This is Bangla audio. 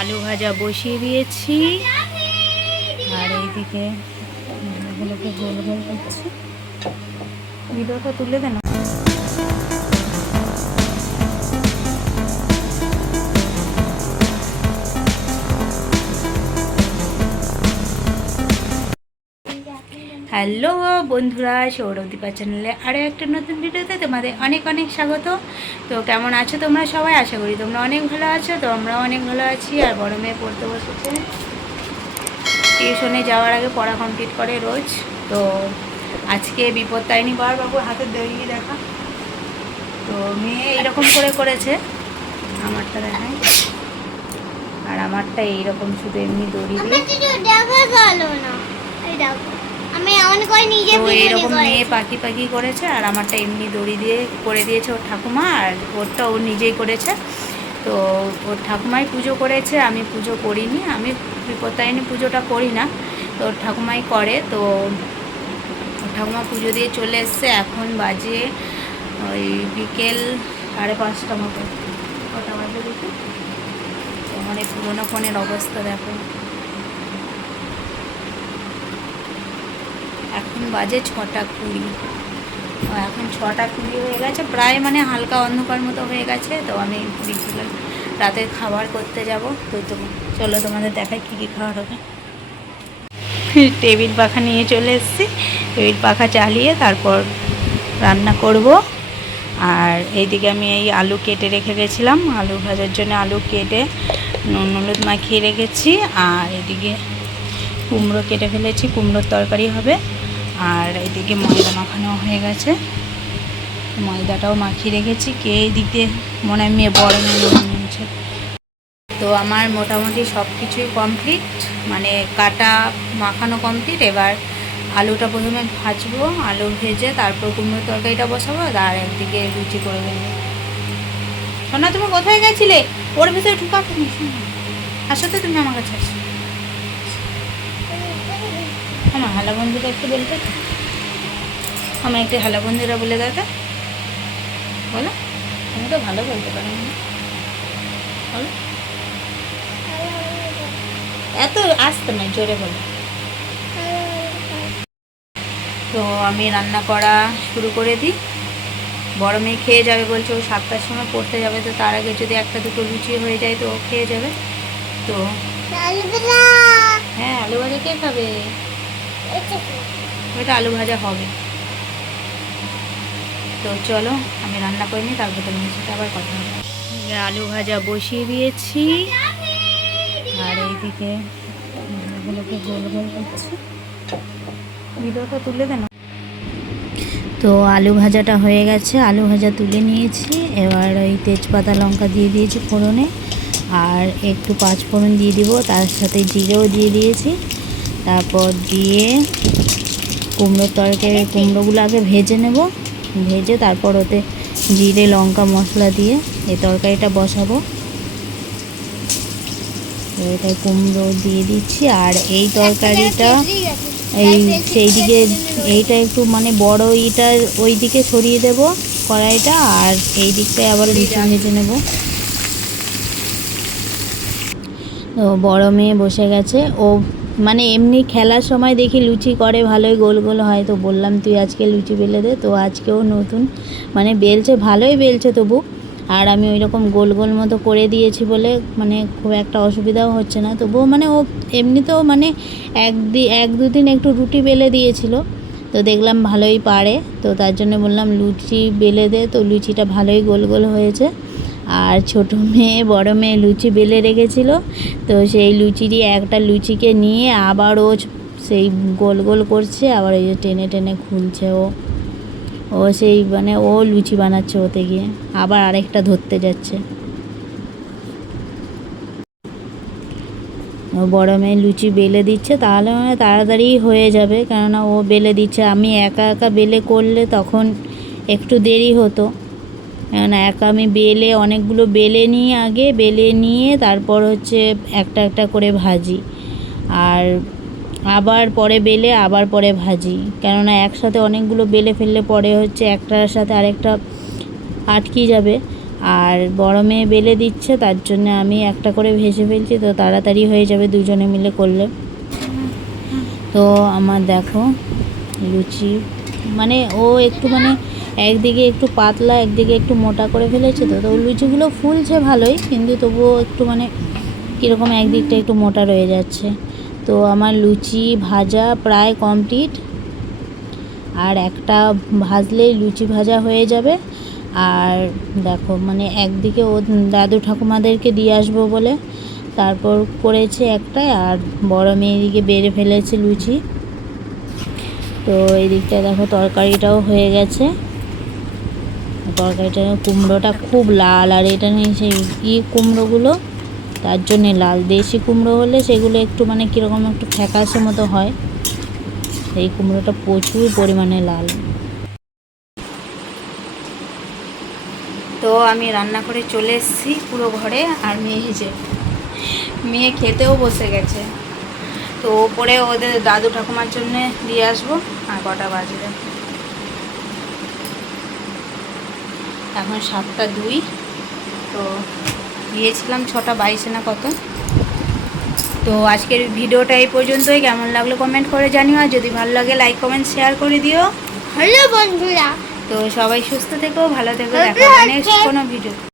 আলু ভাজা বসিয়ে দিয়েছি। আর এইদিকে গোল গোল করছি। ভিডিওটা তুলে দেন হ্যালো বন্ধুরা সৌরদীপা চ্যানেলে আরও একটা নতুন ভিডিওতে তোমাদের অনেক অনেক স্বাগত। তো কেমন আছো তোমরা সবাই? আশা করি তোমরা অনেক ভালো আছো, তো আমরাও অনেক ভালো আছি। আর বড় মেয়ে পড়তে বসেছে। টিউশনে যাওয়ার আগে পড়া কমপ্লিট করে রোজ। তো আজকে বিপদ তাইনি বার বাবু হাতে দড়িয়ে দেখা। তো মেয়ে এরকম করে করেছে, আমারটা দেখায় আর আমারটা এইরকম শুধু এমনি দড়ি দিয়ে। না। তো করে মেয়ে পাখি পাখি করেছে আর আমারটা এমনি দড়ি দিয়ে করে দিয়েছে ওর ঠাকুমা আর ওরটা ও নিজেই করেছে। তো ওর ঠাকুমাই পুজো করেছে আমি পুজো করিনি আমি বিপত্তায়নি পুজোটা করি না তো ওর ঠাকুমাই করে। তো ওর ঠাকুমা পুজো দিয়ে চলে এসছে এখন বাজে ওই বিকেল সাড়ে পাঁচটা মতো। কটা বাজে দেখি? তো আমার এই পুরোনো ফোনের অবস্থা দেখো। এখন বাজে ছটা কুড়ি। এখন ছটা কুড়ি হয়ে গেছে, প্রায় মানে হালকা অন্ধকার মতো হয়ে গেছে, তো আমি বিকেলে রাতে খাবার করতে যাব। তো তো, চলো তোমাদের দেখাই কী কী খাবার হবে। টেবিল পাখা নিয়ে চলে এসেছি। টেবিল পাখা চালিয়ে তারপর রান্না করব। আর এইদিকে আমি এই আলু কেটে রেখে গেছিলাম। আলু ভাজার জন্য আলু কেটে নুন হলুদ মাখিয়ে রেখেছি। আর এদিকে কুমড়ো কেটে ফেলেছি, কুমড়োর তরকারি হবে। আর এদিকে ময়দা মাখানো হয়ে গেছে। ময়দাটাও মাখিয়ে রেখেছি। কে এইদিকে মনে মেয়ে বড় নিয়েছে। তো আমার মোটামুটি সব কিছুই কমপ্লিট মানে কাটা মাখানো কমপ্লিট এবার আলুটা প্রথমে ভাজবো। আলু ভেজে তারপর কুমড়োর তরকারিটা বসাবো। আর একদিকে লুচি করে দেবো সোনা, তুমি কোথায় গেছিলে? ওর ভিতরে তুমি, শোনো। তো তুমি আমার কাছে আসো। আমার হালা বন্ধুরা একটু বলতে তো আমার একটু হালা বন্ধুরা বলে তো। বলো তুমি তো ভালো বলতে পারো না। বলো। এত আসতে নয় জোরে বলো। তো আমি রান্না করা শুরু করে দিই। বড় মেয়ে খেয়ে যাবে বলছে ও সাতটার সময় পড়তে যাবে তো তার আগে যদি একটা দুটো লুচি হয়ে যায় তো ও খেয়ে যাবে। তো হ্যাঁ আলু ভাজা কে খাবে? ওটা আলু ভাজা হবে। তো চলো, আমি রান্না করে নিই, তারপর তোমার সাথে আবার কথা হবে। আলু ভাজা বসিয়ে দিয়েছি। আর এইদিকে তো আলু ভাজাটা হয়ে গেছে। আলু ভাজা তুলে নিয়েছি। এবার ওই তেজপাতা, লঙ্কা দিয়ে দিয়েছি ফোড়নে। আর একটু পাঁচ ফোড়ন দিয়ে দিব। তার সাথে জিরেও দিয়ে দিয়েছি। তারপর দিয়ে কুমড়োর তরকারি কুমড়োগুলো আগে ভেজে নেব। ভেজে তারপর ওতে জিরে লঙ্কা মশলা দিয়ে এই তরকারিটা বসাবো। এটা কুমড়ো দিয়ে দিচ্ছি আর এই তরকারিটা এই সেই দিকে এইটা একটু মানে বড় ইটা ওই দিকে সরিয়ে দেব কড়াইটা আর এই দিকটায় আবার লুচি ভেজে নেব। তো বড় মেয়ে বসে গেছে। ও মানে এমনি খেলার সময় দেখি লুচি করে, ভালোই গোল গোল হয়। তো বললাম, তুই আজকে লুচি বেলে দে, তো আজকেও নতুন। মানে বেলছে, ভালোই বেলছে তবু। আর আমি ওই রকম গোল গোল মতো করে দিয়েছি বলে মানে খুব একটা অসুবিধাও হচ্ছে না। তবুও মানে ও এমনিতেও মানে এক দি এক দুদিন একটু রুটি বেলে দিয়েছিল। তো দেখলাম ভালোই পারে। তো তার জন্য বললাম, লুচি বেলে দে। তো লুচিটা ভালোই গোল গোল হয়েছে। আর ছোট মেয়ে, বড় মেয়ে লুচি বেলে রেখেছিল। তো সেই লুচিরই একটা লুচিকে নিয়ে আবার ও সেই গোল গোল করছে, আবার ওই যে টেনে টেনে খুলছে ও। ও সেই মানে ও লুচি বানাচ্ছে ওতে গিয়ে, আবার আরেকটা ধরতে যাচ্ছে। ও বড় মেয়ে লুচি বেলে দিচ্ছে, তাহলে মানে তাড়াতাড়ি হয়ে যাবে, কেননা ও বেলে দিচ্ছে। আমি একা একা বেলে করলে তখন একটু দেরি হতো। কেননা এক আমি বেলে, অনেকগুলো বেলে নিয়ে আগে, বেলে নিয়ে তারপর হচ্ছে একটা একটা করে ভাজি। আর আবার পরে বেলে, আবার পরে ভাজি। কেননা একসাথে অনেকগুলো বেলে ফেললে পরে হচ্ছে একটার সাথে আরেকটা আটকে যাবে। আর বড় মেয়ে বেলে দিচ্ছে, তার জন্য আমি একটা করে ভেজে ফেলছি, তো তাড়াতাড়ি হয়ে যাবে দুজনে মিলে করলে। তো আমার দেখো, লুচি। মানে ও একটু মানে একদিকে একটু পাতলা, একদিকে একটু মোটা করে ফেলেছে তো। তো লুচিগুলো ফুলছে ভালোই, কিন্তু তবুও একটু মানে কীরকম একদিকটা একটু মোটা রয়ে যাচ্ছে। তো আমার লুচি ভাজা প্রায় কমপ্লিট। আর একটা ভাজলেই লুচি ভাজা হয়ে যাবে। আর দেখো মানে একদিকে ও দাদু ঠাকুমাদেরকে দিয়ে আসব বলে, তারপর করেছে একটাই। আর বড় মেয়েদিকে বেড়ে ফেলেছে লুচি। তো এই দিকটা দেখো তরকারিটাও হয়ে গেছে। তরকারিটা কুমড়োটা খুব লাল, আর এটা নিয়ে সেই ই কুমড়োগুলো, তার জন্যে লাল। দেশি কুমড়ো হলে সেগুলো একটু মানে কীরকম একটু ফ্যাকাশে মতো হয় এই কুমড়োটা প্রচুর পরিমাণে লাল। তো আমি রান্না করে চলে এসেছি পুরো ঘরে, আর মেয়ে যে, মেয়ে খেতেও বসে গেছে। তো ওপরে ওদের দাদু ঠাকুমার জন্য দিয়ে আসব। আর কটা বাজবে এখন সাতটা দুই। তো গিয়েছিলাম ছটা বাইশে না কত। তো আজকের ভিডিওটা এই পর্যন্তই। কেমন লাগল কমেন্ট করে জানিও। আর যদি ভালো লাগে লাইক কমেন্ট শেয়ার করে দিও। হ্যালো বন্ধুরা। তো সবাই সুস্থ থেকো ভালো থেকো। দেখা নেক্সট কোনো ভিডিও